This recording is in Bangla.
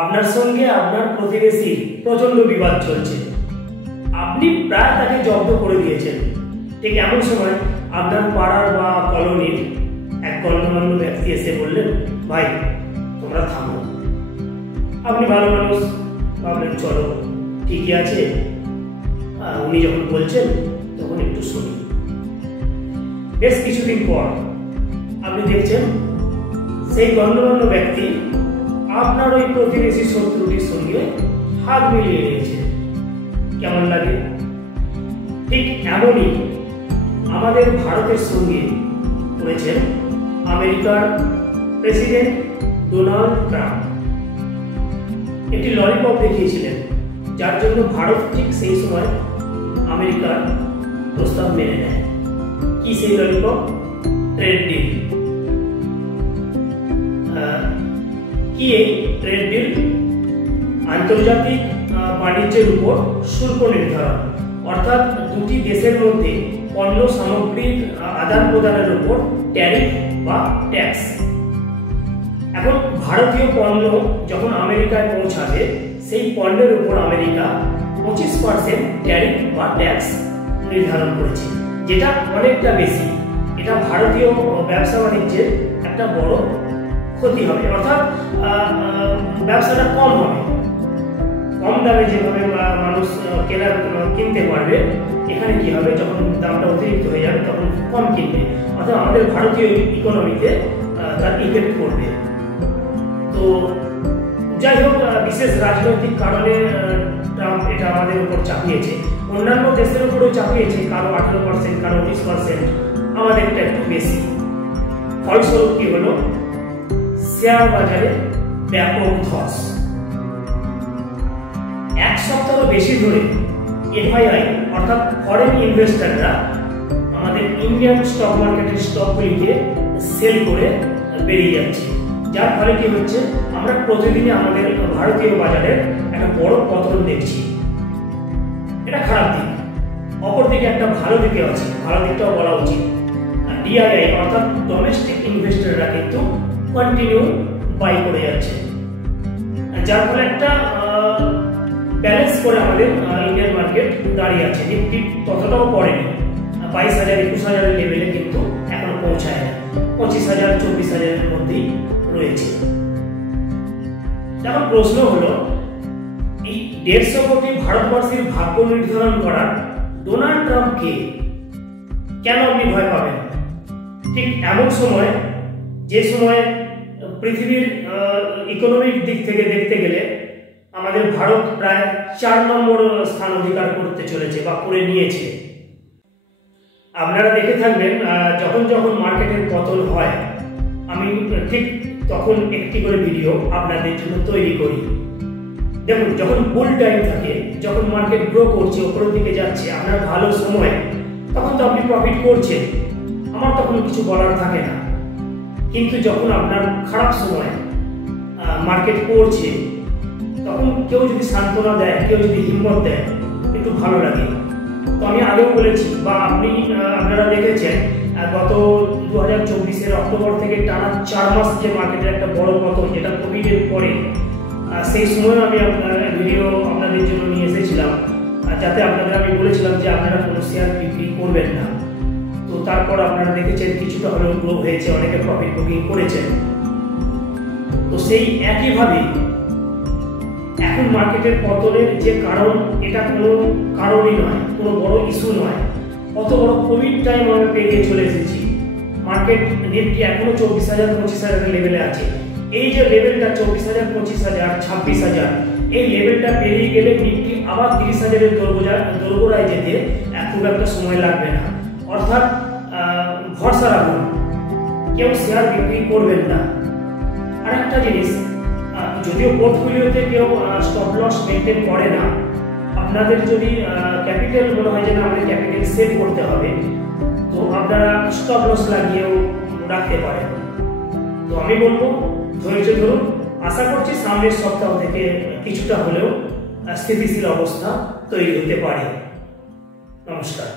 আপনার সঙ্গে আপনার প্রতিবেশী প্রচন্ড বিবাদ চলছে। আপনি প্রায় তাকে জব্দ করে দিয়েছেন। ঠিক এমন সময় আপনার পাড়ার বা কলোনির এক গণ্যমান্য ব্যক্তি এসে বললেন, ভাই তোমরা থামো। আপনি ভালো মানুষ, ভাবলেন চলো ঠিকই আছে, উনি যখন বলছেন তখন একটু শুনি। বেশ কিছুদিন পর আপনি দেখছেন সেই গণ্যমান্য ব্যক্তি আপনার ওই প্রতিবেশী শত্রুটির সঙ্গে হাত মিলিয়ে নিয়েছে। কেমন লাগে? ঠিক এমনই আমাদের ভারতের সঙ্গে করেছেন আমেরিকার প্রেসিডেন্ট ডোনাল্ড ট্রাম্প। একটি ললিপপ দেখিয়েছিলেন, যার জন্য ভারত ঠিক সেই সময় আমেরিকার প্রস্তাব মেনে নেয়। কি সেই ললিপপ? Trade deal. কি এই ট্রেড ডিল? আন্তর্জাতিক বাণিজ্যের উপর শুল্ক নির্ধারণ, অর্থাৎ দুটি দেশের মধ্যে পণ্য সামগ্রীর আদান প্রদানের উপর ট্যারিফ বা ট্যাক্স। এখন ভারতীয় পণ্য যখন আমেরিকায় পৌঁছাবে, সেই পণ্যের উপর আমেরিকা 25% ট্যারিফ বা ট্যাক্স নির্ধারণ করেছে, যেটা অনেকটা বেশি। এটা ভারতীয় ব্যবসা বাণিজ্যের একটা বড় ক্ষতি হবে, অর্থাৎ ব্যবসাটা কম হবে। কম দামে যেভাবে মানুষ কিনতে পারবে, এখানে কি হবে, যখন দামটা অতিরিক্ত হয়ে যাবে তখন কম কিনবে, অর্থাৎ আমাদের ভারতীয় ইকোনমিতে তার ইফেক্ট পড়বে। তো যাই হোক, বিশেষ রাজনৈতিক কারণে ট্রাম্প এটা আমাদের উপর চাপিয়েছে। অন্যান্য দেশের উপরেও চাপিয়েছে, কারো 18%, কারো 19%, আমাদেরটা একটু বেশি। ফলস্বরূপ কি হলো? শেয়ার বাজারে ব্যাপক ধস। এক সপ্তাহ বেশি ধরে এফআইআই অর্থাৎ ফরেন ইনভেস্টররা আমাদের ইন্ডিয়ান স্টক মার্কেটের স্টকগুলিকে সেল করে বেরিয়ে যাচ্ছে, যার ফলে কি হচ্ছে, আমরা প্রতিদিনই আমাদের ভারতীয় বাজারে একটা বড় পতন দেখছি। এটা খারাপ দিক। অপরদিকে একটা ভালো দিকে আছে, ভালো দিকটাও বলা উচিত। ডিআইআই অর্থাৎ ডোমেস্টিক ইনভেস্টররা কিন্তু কন্টিনিউ বাই করে যাচ্ছে, যার ফলে একটা ব্যালেন্স করে আমাদের ইন্ডিয়ান মার্কেট দাঁড়িয়ে আছে। নিফটি ততটাও পড়েনি, 22,000 21,000 লেভেলে কিন্তু এখনো পৌঁছায় না, 25,000 24,000-এর মধ্যেই রয়েছে। এখন প্রশ্ন হলো, এই 150 কোটি ভারতবাসীর ভাগ্য নির্ধারণ করার ডোনাল্ড ট্রাম্পকে কেন আপনি ভয় পাবেন? ঠিক এমন সময়, যে সময় পৃথিবীর ইকোনমিক দিক থেকে দেখতে গেলে আমাদের ভারত প্রায় 4 নম্বর স্থান অধিকার করতে চলেছে বা করে নিয়েছে। আপনারা দেখে থাকবেন, যখন যখন মার্কেটের পতন হয়, আমি ঠিক তখন একটি করে ভিডিও আপনাদের জন্য তৈরি করি। দেখুন, যখন বুল টাইম থাকে, যখন মার্কেট গ্রো করছে, উপরের দিকে যাচ্ছে, আপনার ভালো সময়, তখন তো আপনি প্রফিট করছেন, আমার তখন কিছু বলার থাকে না। কিন্তু যখন আপনার খারাপ সময় মার্কেট পড়ছে, তখন কেউ যদি সান্ত্বনা দেয়, কেউ যদি হিম্মত দেয়, একটু ভালো লাগে। তো আমি আগেও বলেছি, বা আপনারা দেখেছেন, গত 2024-এর অক্টোবর থেকে টানা 4 মাস যে মার্কেটের একটা বড় পতন, যেটা কোভিডের পরে, সেই সময় আমি ভিডিও আপনাদের জন্য নিয়ে এসেছিলাম, যাতে আপনাদের আমি বলেছিলাম যে আপনারা কোনো শেয়ার বিক্রি করবেন না। তো তারপর আপনারা দেখেছেন কিছুটা হলেও গ্রো হয়েছে, অনেকে প্রফিট বুকিং করেছেন। তো সেই একইভাবে এখন মার্কেটের পতনের যে কারণ, এটা কোনো কারণই নয়, কোনো বড় ইস্যু নয়। অত বড় কোভিড টাইম আমরা পেরিয়ে চলে এসেছি। মার্কেট নিফটি এখনো 24,000 25,000 লেভেলে আছে। এই যে লেভেলটা 24,000 25,000 26,000, এই লেভেলটা পেরিয়ে গেলে নিফটি আবার 30,000-এর দোরগোড়ায় যেতে খুব একটা সময় লাগবে না। অর্থাৎ ভরসা রাখুন, কেউ শেয়ার বিক্রি করবেন না। আর একটা জিনিস, যদিও পোর্টফোলিওতে কেউ স্টপ লস মেনটেন করে না, আপনাদের যদি ক্যাপিটাল মনে হয় যে না আমাদের ক্যাপিটাল সেভ করতে হবে, তো আপনারা স্টপ লস লাগিয়েও রাখতে পারেন। তো আমি বলবো, ধৈর্য ধরুন। আশা করছি সামনের সপ্তাহ থেকে কিছুটা হলেও স্থিতিশীল অবস্থা তৈরি হতে পারে। নমস্কার।